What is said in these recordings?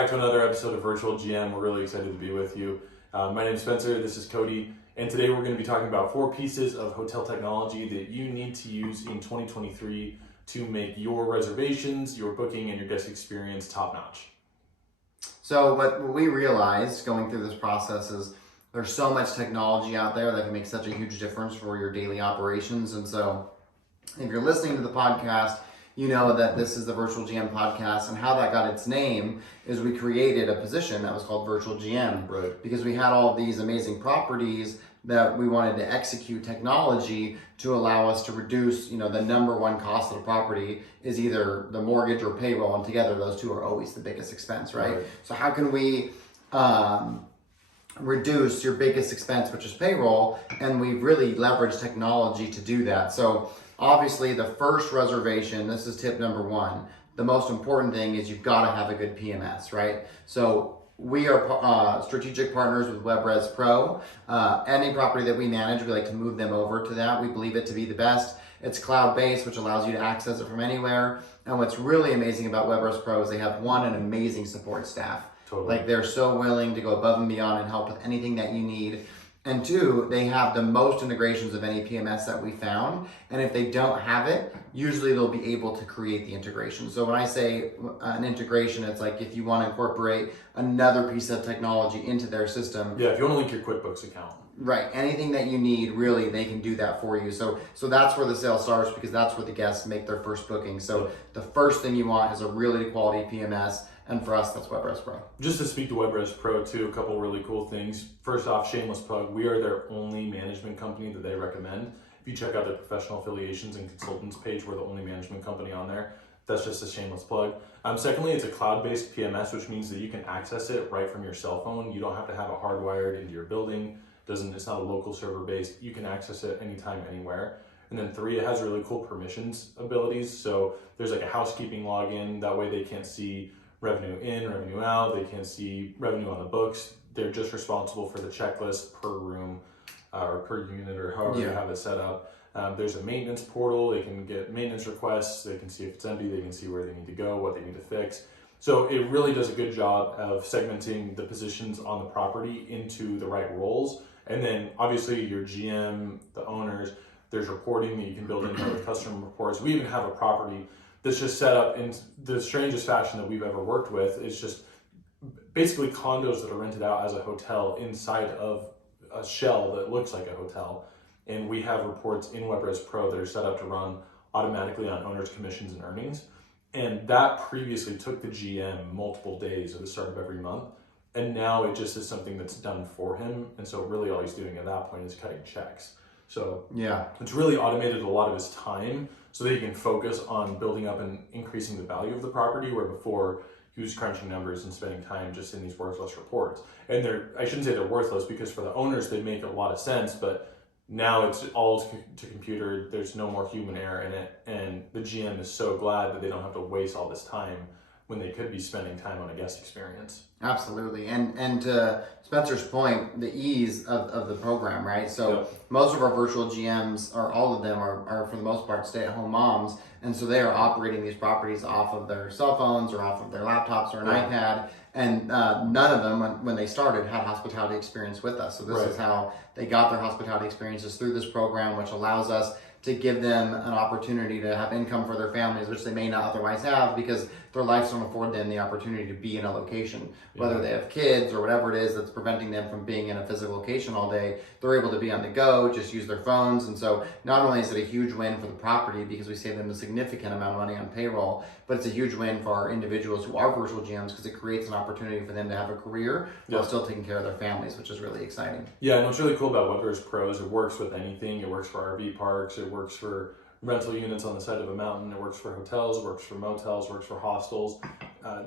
back to another episode of Virtual GM. We're really excited to be with you. My name is Spencer, this is Cody, and today we're going to be talking about 4 pieces of hotel technology that you need to use in 2023 to make your reservations, your booking, and your guest experience top-notch. So what we realized going through this process is there's so much technology out there that can make such a huge difference for your daily operations. And so if you're listening to the podcast, you know that this is the Virtual GM podcast, and how that got its name is we created a position that was called Virtual GM. Right. Because we had all these amazing properties that we wanted to execute technology to allow us to reduce, the number one cost of the property is either the mortgage or payroll, and together those two are always the biggest expense, right? So how can we reduce your biggest expense, which is payroll? And we've really leveraged technology to do that. So obviously the first reservation, this is tip number 1, the most important thing is you've got to have a good PMS, right? So we are strategic partners with WebRes Pro. Any property that we manage, we like to move them over to that. We believe it to be the best. It's cloud-based, which allows you to access it from anywhere. And what's really amazing about WebRes Pro is they have, an amazing support staff. Totally. Like, they're so willing to go above and beyond and help with anything that you need. And 2, they have the most integrations of any PMS that we found. And if they don't have it, usually they'll be able to create the integration. So when I say an integration, it's like if you want to incorporate another piece of technology into their system. Yeah, if you want to link your QuickBooks account. Right. Anything that you need, really, they can do that for you. So that's where the sale starts, because that's where the guests make their first booking. So the first thing you want is a really quality PMS. And for us, that's WebRes Pro. Just to speak to WebRes Pro too, a couple really cool things. First off, shameless plug, we are their only management company that they recommend. If you check out their professional affiliations and consultants page, we're the only management company on there. That's just a shameless plug. Secondly, it's a cloud-based PMS, which means that you can access it right from your cell phone. You don't have to have it hardwired into your building. It's not a local server based. You can access it anytime, anywhere. And then 3, it has really cool permissions abilities. So there's like a housekeeping login. That way they can't see revenue in, revenue out. They can't see revenue on the books. They're just responsible for the checklist per room or per unit, or however you have it set up. There's a maintenance portal. They can get maintenance requests. They can see if it's empty. They can see where they need to go, what they need to fix. So it really does a good job of segmenting the positions on the property into the right roles. And then obviously your GM, the owners, there's reporting that you can build into the customer reports. We even have a property that's just set up in the strangest fashion that we've ever worked with. It's just basically condos that are rented out as a hotel inside of a shell that looks like a hotel. And we have reports in WebRes Pro that are set up to run automatically on owners' commissions and earnings. And that previously took the GM multiple days at the start of every month. And now it just is something that's done for him. And so really all he's doing at that point is cutting checks. So it's really automated a lot of his time so that he can focus on building up and increasing the value of the property, where before he was crunching numbers and spending time just in these worthless reports. And I shouldn't say they're worthless, because for the owners, they make a lot of sense, but now it's all to computer. There's no more human error in it. And the GM is so glad that they don't have to waste all this time when they could be spending time on a guest experience. Absolutely. And to Spencer's point, the ease of the program, right? So most of our virtual GMs, or all of them, are for the most part stay-at-home moms. And so they are operating these properties off of their cell phones or off of their laptops or an iPad. And none of them, when they started, had hospitality experience with us. So this is how they got their hospitality experiences, through this program, which allows us to give them an opportunity to have income for their families, which they may not otherwise have, because their lives don't afford them the opportunity to be in a location. Whether they have kids or whatever it is that's preventing them from being in a physical location all day, they're able to be on the go, just use their phones. And so not only is it a huge win for the property, because we save them a significant amount of money on payroll, but it's a huge win for our individuals who are virtual GMs, because it creates an opportunity for them to have a career while still taking care of their families, which is really exciting. Yeah, and what's really cool about WebRes Pro is it works with anything. It works for RV parks. It works for rental units on the side of a mountain. It works for hotels. It works for motels. It works for hostels.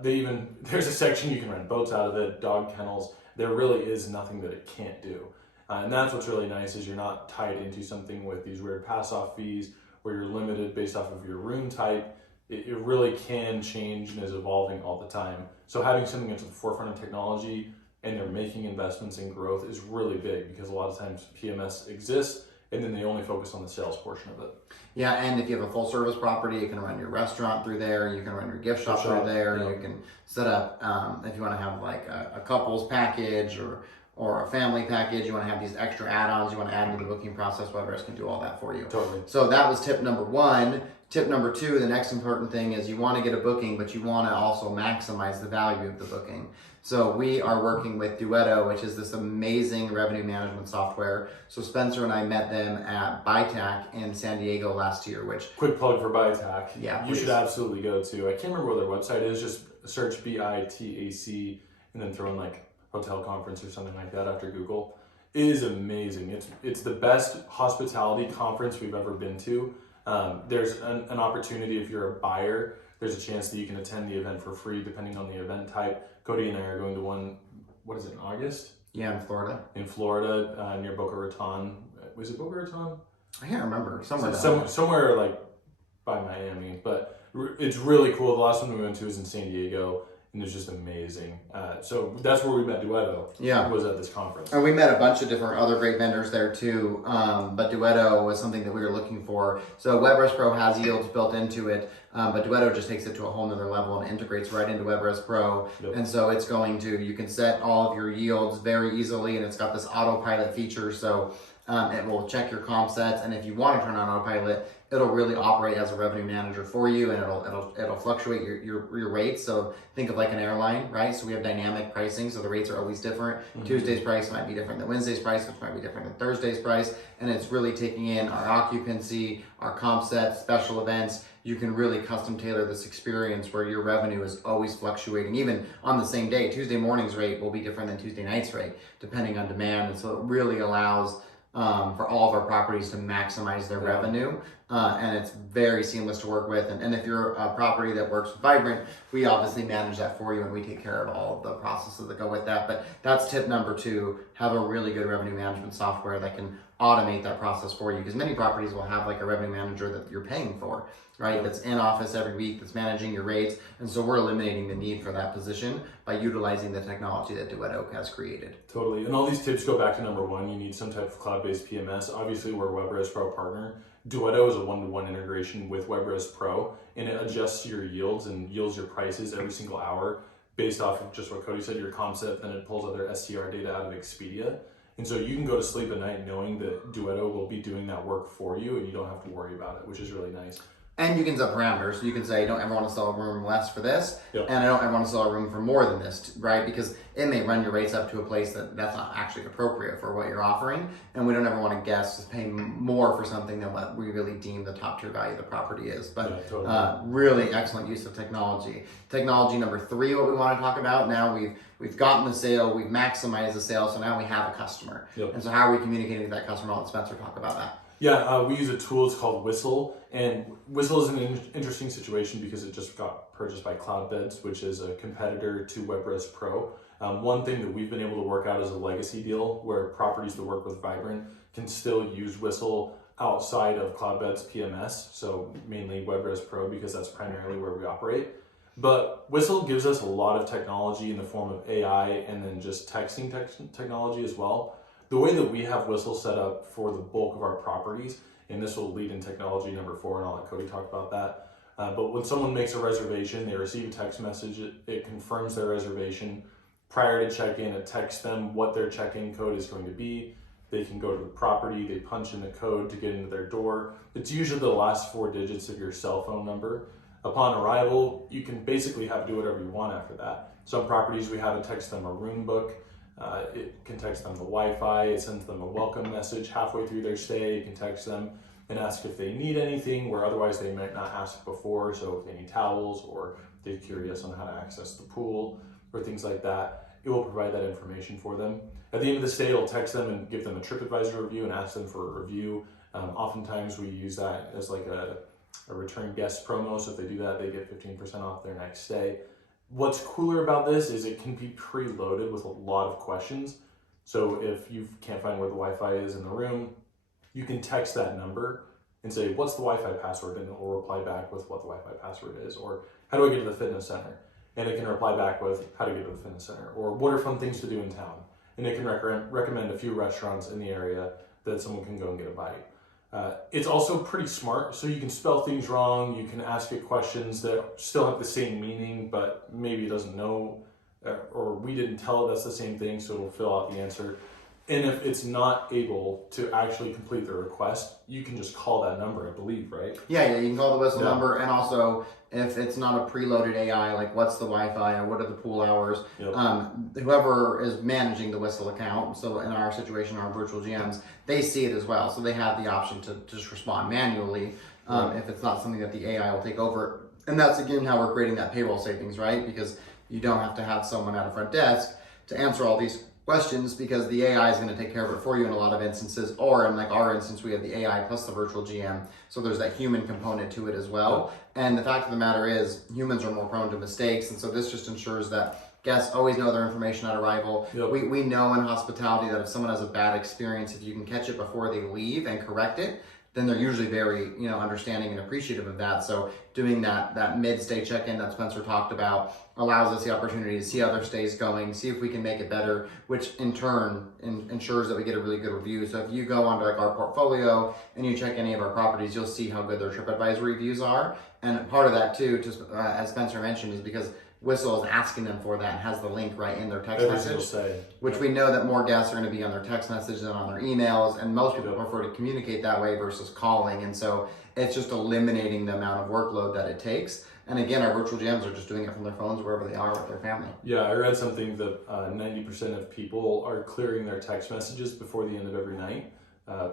There's a section you can rent boats out of it, dog kennels. There really is nothing that it can't do. And that's what's really nice, is you're not tied into something with these weird pass-off fees where you're limited based off of your room type. It really can change and is evolving all the time. So having something that's at the forefront of technology and they're making investments in growth is really big, because a lot of times PMS exists and then they only focus on the sales portion of it. Yeah, and if you have a full service property, you can run your restaurant through there, you can run your gift shop through there, you can set up, if you want to have like a couples package or a family package, you want to have these extra add-ons, you want to add into the booking process, WebRes can do all that for you. Totally. So that was tip number one. Tip number two, the next important thing is you want to get a booking, but you want to also maximize the value of the booking. So we are working with Duetto, which is this amazing revenue management software. So Spencer and I met them at BITAC in San Diego last year, which... Quick plug for BITAC. Yeah, you should absolutely go to. I can't remember what their website is. Just search BITAC and then throw in like hotel conference or something like that after Google. It is amazing. It's the best hospitality conference we've ever been to. There's an opportunity if you're a buyer. There's a chance that you can attend the event for free depending on the event type. Cody and I are going to one, what is it, in August? Yeah, in Florida. In Florida, near Boca Raton. Was it Boca Raton? I can't remember. Somewhere like by Miami. But it's really cool. The last one we went to was in San Diego. And it's just amazing. So that's where we met Duetto. Yeah. Was at this conference. And we met a bunch of different other great vendors there too. But Duetto was something that we were looking for. So WebRes Pro has yields built into it, but Duetto just takes it to a whole nother level and integrates right into WebRes Pro. Yep. And so it's going to, you can set all of your yields very easily, and it's got this autopilot feature. So it will check your comp sets, and if you want to turn on autopilot, it'll really operate as a revenue manager for you, and it'll fluctuate your rates. So think of like an airline, right? So we have dynamic pricing, so the rates are always different. Mm-hmm. Tuesday's price might be different than Wednesday's price, which might be different than Thursday's price, and it's really taking in our occupancy, our comp sets, special events. You can really custom tailor this experience where your revenue is always fluctuating, even on the same day. Tuesday morning's rate will be different than Tuesday night's rate, depending on demand, and so it really allows for all of our properties to maximize their revenue, and it's very seamless to work with. And if you're a property that works with Vibrant, we obviously manage that for you, and we take care of all of the processes that go with that. But that's tip number two: have a really good revenue management software that can automate that process for you, because many properties will have like a revenue manager that you're paying for, right? That's in office every week, that's managing your rates. And so we're eliminating the need for that position by utilizing the technology that Duetto has created. Totally. And all these tips go back to number one, you need some type of cloud-based PMS. Obviously, we're a WebRes Pro partner. Duetto is a one-to-one integration with WebRes Pro, and it adjusts your yields and yields your prices every single hour based off of just what Cody said, your comp set, then it pulls other STR data out of Expedia. And so you can go to sleep at night knowing that Duetto will be doing that work for you, and you don't have to worry about it, which is really nice. And you can set parameters. So you can say, I don't ever want to sell a room less for this, yep. And I don't ever want to sell a room for more than this, right? Because it may run your rates up to a place that's not actually appropriate for what you're offering. And we don't ever want to guess paying more for something than what we really deem the top tier value of the property is. But yeah, totally. Really excellent use of technology. Technology number three, what we want to talk about now, we've gotten the sale, we've maximized the sale, so now we have a customer. Yep. And so how are we communicating with that customer? I'll let Spencer talk about that. Yeah, we use a tool, it's called Whistle, and Whistle is an interesting situation because it just got purchased by Cloudbeds, which is a competitor to WebRes Pro. One thing that we've been able to work out is a legacy deal where properties that work with Vibrant can still use Whistle outside of Cloudbeds PMS, so mainly WebRes Pro because that's primarily where we operate. But Whistle gives us a lot of technology in the form of AI and then just texting technology as well. The way that we have Whistle set up for the bulk of our properties, and this will lead in technology number 4, and I'll let Cody talk about that. But when someone makes a reservation, they receive a text message, it confirms their reservation. Prior to check-in, it texts them what their check-in code is going to be. They can go to the property, they punch in the code to get into their door. It's usually the last 4 digits of your cell phone number. Upon arrival, you can basically do whatever you want after that. Some properties we have to text them a room book. It can text them the Wi-Fi, it sends them a welcome message halfway through their stay. You can text them and ask if they need anything where otherwise they might not ask before. So if they need towels or they're curious on how to access the pool or things like that, it will provide that information for them. At the end of the stay, it'll text them and give them a TripAdvisor review and ask them for a review. Oftentimes we use that as like a return guest promo. So if they do that, they get 15% off their next stay. What's cooler about this is it can be preloaded with a lot of questions. So if you can't find where the Wi-Fi is in the room, you can text that number and say, what's the Wi-Fi password? And it will reply back with what the Wi-Fi password is. Or how do I get to the fitness center? And it can reply back with how to get to the fitness center. Or what are fun things to do in town? And it can recommend a few restaurants in the area that someone can go and get a bite. It's also pretty smart, so you can spell things wrong, you can ask it questions that still have the same meaning, but maybe it doesn't know, or we didn't tell it that's the same thing, so it'll fill out the answer. And if it's not able to actually complete the request, you can just call that number, I believe, right? Yeah, you can call the whistle number, and also if it's not a preloaded AI, like what's the Wi-Fi or what are the pool hours, whoever is managing the whistle account, so in our situation, our virtual GMs, they see it as well, so they have the option to just respond manually if it's not something that the AI will take over. And that's again how we're creating that payroll savings, right? Because you don't have to have someone at a front desk to answer all these questions, because the AI is going to take care of it for you in a lot of instances, or in like our instance, we have the AI plus the virtual GM, so there's that human component to it as well. And the fact of the matter is, humans are more prone to mistakes, and so this just ensures that guests always know their information at arrival. We know in hospitality that if someone has a bad experience, if you can catch it before they leave and correct it, then they're usually very, understanding and appreciative of that. So doing that mid-stay check-in that Spencer talked about allows us the opportunity to see how their stay's going, see if we can make it better, which in turn ensures that we get a really good review. So if you go onto like our portfolio and you check any of our properties, you'll see how good their TripAdvisor reviews are. And part of that too, just as Spencer mentioned, is because Whistle is asking them for that and has the link right in their text message, which we know that more guests are going to be on their text message than on their emails, and most people prefer to communicate that way versus calling, and so it's just eliminating the amount of workload that it takes. And again, our virtual GMs are just doing it from their phones wherever they are with their family. Yeah, I read something that 90% of people are clearing their text messages before the end of every night,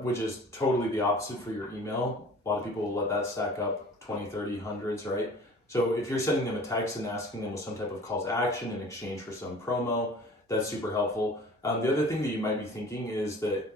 which is totally the opposite for your email. A lot of people will let that stack up 20, 30, hundreds, right? So if you're sending them a text and asking them with some type of call to action in exchange for some promo, that's super helpful. The other thing that you might be thinking is that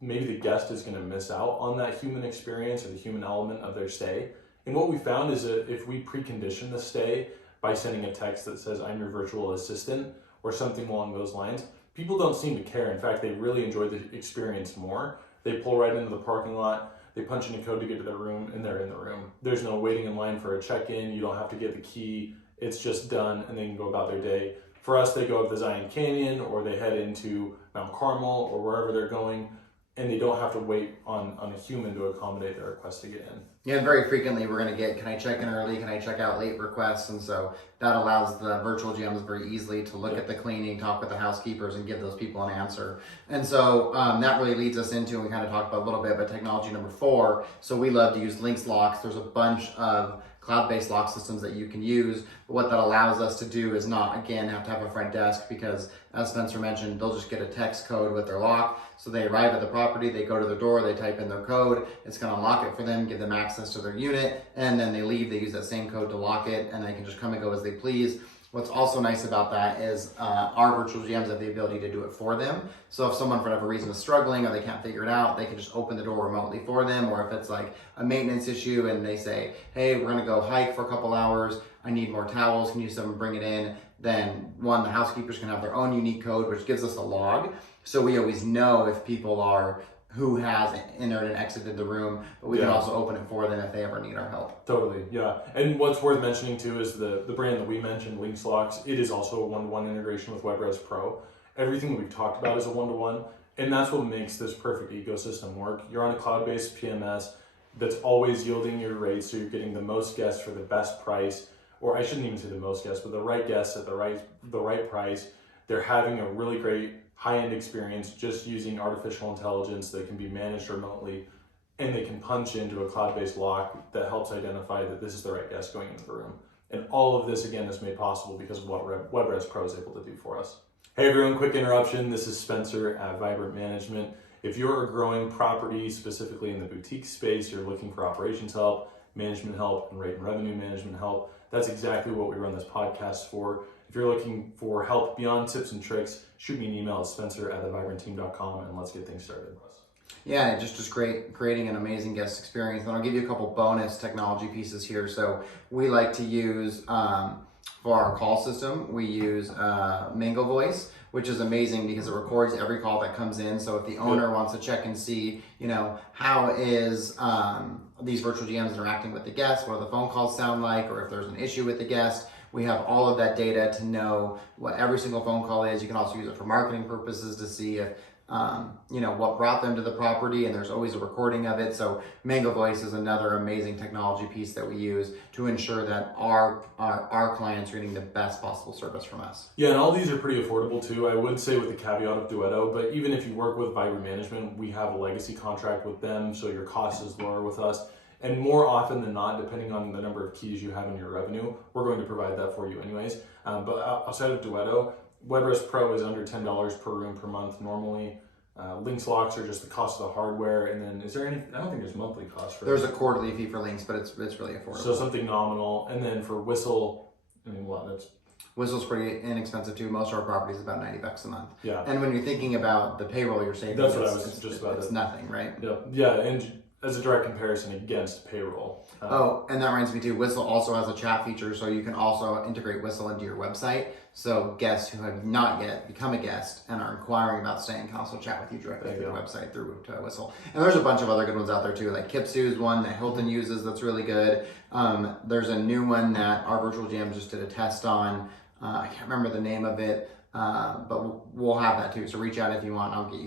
maybe the guest is going to miss out on that human experience or the human element of their stay. And what we found is that if we precondition the stay by sending a text that says, "I'm your virtual assistant," or something along those lines, people don't seem to care. In fact, they really enjoy the experience more. They pull right into the parking lot. They punch in a code to get to their room, and they're in the room. There's no waiting in line for a check-in. You don't have to get the key. It's just done, and they can go about their day. For us, they go up the Zion Canyon, or they head into Mount Carmel, or wherever they're going, and they don't have to wait on a human to accommodate their request to get in. Yeah, and very frequently we're going to get, can I check in early, can I check out late requests, and so that allows the virtual GMs very easily to look at the cleaning, talk with the housekeepers, and give those people an answer. And so that really leads us into, and we kind of talked about a little bit, but technology number 4. So we love to use Lynx locks. There's a bunch of cloud-based lock systems that you can use. But what that allows us to do is not, again, have to have a front desk, because as Spencer mentioned, they'll just get a text code with their lock. So they arrive at the property, they go to the door, they type in their code, it's going to lock it for them, give them access to their unit, and then they leave, they use that same code to lock it, and they can just come and go as they please. What's also nice about that is our virtual GMs have the ability to do it for them. So if someone for whatever reason is struggling or they can't figure it out, they can just open the door remotely for them. Or if it's like a maintenance issue and they say, hey, we're gonna go hike for a couple hours, I need more towels, can you someone bring it in? Then one, the housekeepers can have their own unique code, which gives us a log. So we always know if people are who has entered and exited the room, but we can also open it for them if they ever need our help. Totally, yeah. And what's worth mentioning too is the brand that we mentioned, Lynx Locks, it is also a one-to-one integration with WebRes Pro. Everything that we've talked about is a one-to-one, and that's what makes this perfect ecosystem work. You're on a cloud-based PMS that's always yielding your rates, so you're getting the most guests for the best price, or I shouldn't even say the most guests, but the right guests at the right price. They're having a really great high-end experience just using artificial intelligence that can be managed remotely, and they can punch into a cloud-based lock that helps identify that this is the right guest going into the room. And all of this, again, is made possible because of what WebRes Pro is able to do for us. Hey everyone, quick interruption. This is Spencer at Vibrant Management. If you're a growing property, specifically in the boutique space, you're looking for operations help, management help, and rate and revenue management help, that's exactly what we run this podcast for. If you're looking for help beyond tips and tricks, shoot me an email at spencer@thevibrantteam.com and let's get things started. Yeah, it just creating an amazing guest experience. And I'll give you a couple bonus technology pieces here. So we like to use, for our call system, we use Mango Voice, which is amazing because it records every call that comes in. So if the owner wants to check and see, how is these virtual GMs interacting with the guests, what do the phone calls sound like, or if there's an issue with the guest, we have all of that data to know what every single phone call is. You can also use it for marketing purposes to see if what brought them to the property, and there's always a recording of it. So Mango Voice is another amazing technology piece that we use to ensure that our clients are getting the best possible service from us. Yeah, and all these are pretty affordable too. I would say with the caveat of Duetto, but even if you work with Vibrant Management, we have a legacy contract with them, so your cost is lower with us. And more often than not, depending on the number of keys you have in your revenue, we're going to provide that for you anyways. But outside of Duetto, WebRest Pro is under $10 per room per month normally. Links locks are just the cost of the hardware, and then is there any? I don't think there's monthly cost for. There's a quarterly fee for links, but it's really affordable. So something nominal, and then for Whistle, that's. Whistle's pretty inexpensive too. Most of our properties is about $90 a month. Yeah. And when you're thinking about the payroll you're saving, that's what I was just about. It's nothing, right? Yeah, and as a direct comparison against payroll. And that reminds me too, Whistle also has a chat feature, so you can also integrate Whistle into your website. So guests who have not yet become a guest and are inquiring about staying can also chat with you directly through the website through to Whistle. And there's a bunch of other good ones out there too, like Kipsu is one that Hilton uses that's really good. There's a new one that our virtual GM just did a test on. I can't remember the name of it, but we'll have that too. So reach out if you want. I'll get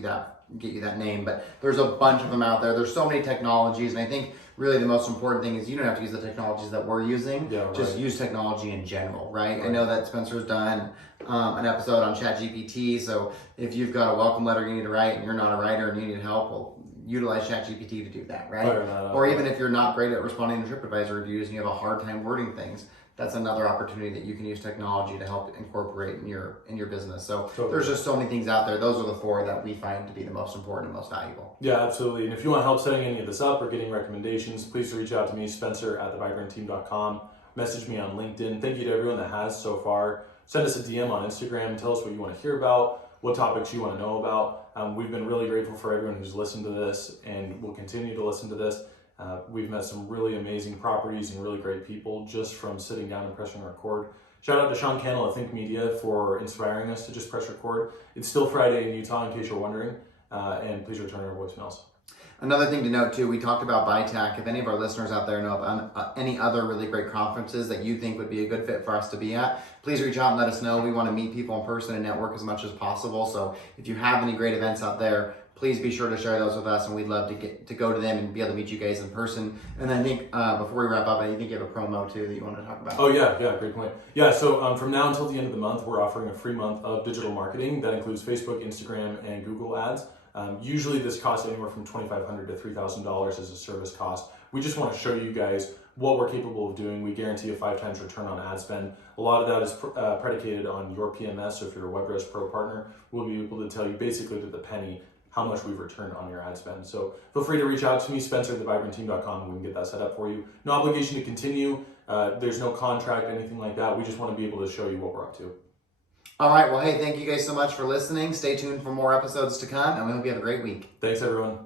you that name. But there's a bunch of them out there. There's so many technologies, and I think really the most important thing is you don't have to use the technologies that we're using. Yeah, right. Just use technology in general, right? I know that Spencer's done an episode on ChatGPT. So if you've got a welcome letter you need to write and you're not a writer and you need help, well, utilize ChatGPT to do that, right? Or even if you're not great at responding to TripAdvisor reviews and you have a hard time wording things, that's another opportunity that you can use technology to help incorporate in your business. So there's just so many things out there. Those are the 4 that we find to be the most important and most valuable. Yeah, absolutely. And if you want help setting any of this up or getting recommendations, please reach out to me, Spencer@thevibrantteam.com. Message me on LinkedIn. Thank you to everyone that has so far. Send us a DM on Instagram. Tell us what you want to hear about, what topics you want to know about. We've been really grateful for everyone who's listened to this and will continue to listen to this. We've met some really amazing properties and really great people just from sitting down and pressing record. Shout out to Sean Cannell at Think Media for inspiring us to just press record. It's still Friday in Utah, in case you're wondering, and please return our voicemails. Another thing to note too, we talked about BITAC. If any of our listeners out there know of any other really great conferences that you think would be a good fit for us to be at, please reach out and let us know. We want to meet people in person and network as much as possible. So if you have any great events out there, please be sure to share those with us, and we'd love to go to them and be able to meet you guys in person. And I think before we wrap up, I think you have a promo too that you want to talk about. Oh yeah, great point. Yeah, so from now until the end of the month, we're offering a free month of digital marketing. That includes Facebook, Instagram, and Google ads. Usually this costs anywhere from $2,500 to $3,000 as a service cost. We just want to show you guys what we're capable of doing. We guarantee a 5 times return on ad spend. A lot of that is predicated on your PMS. So if you're a WebRest Pro partner, we'll be able to tell you basically to the penny how much we've returned on your ad spend. So feel free to reach out to me, Spencer@thevibrantteam.com, and we can get that set up for you. No obligation to continue. There's no contract, anything like that. We just want to be able to show you what we're up to. All right. Well, hey, thank you guys so much for listening. Stay tuned for more episodes to come, and we hope you have a great week. Thanks, everyone.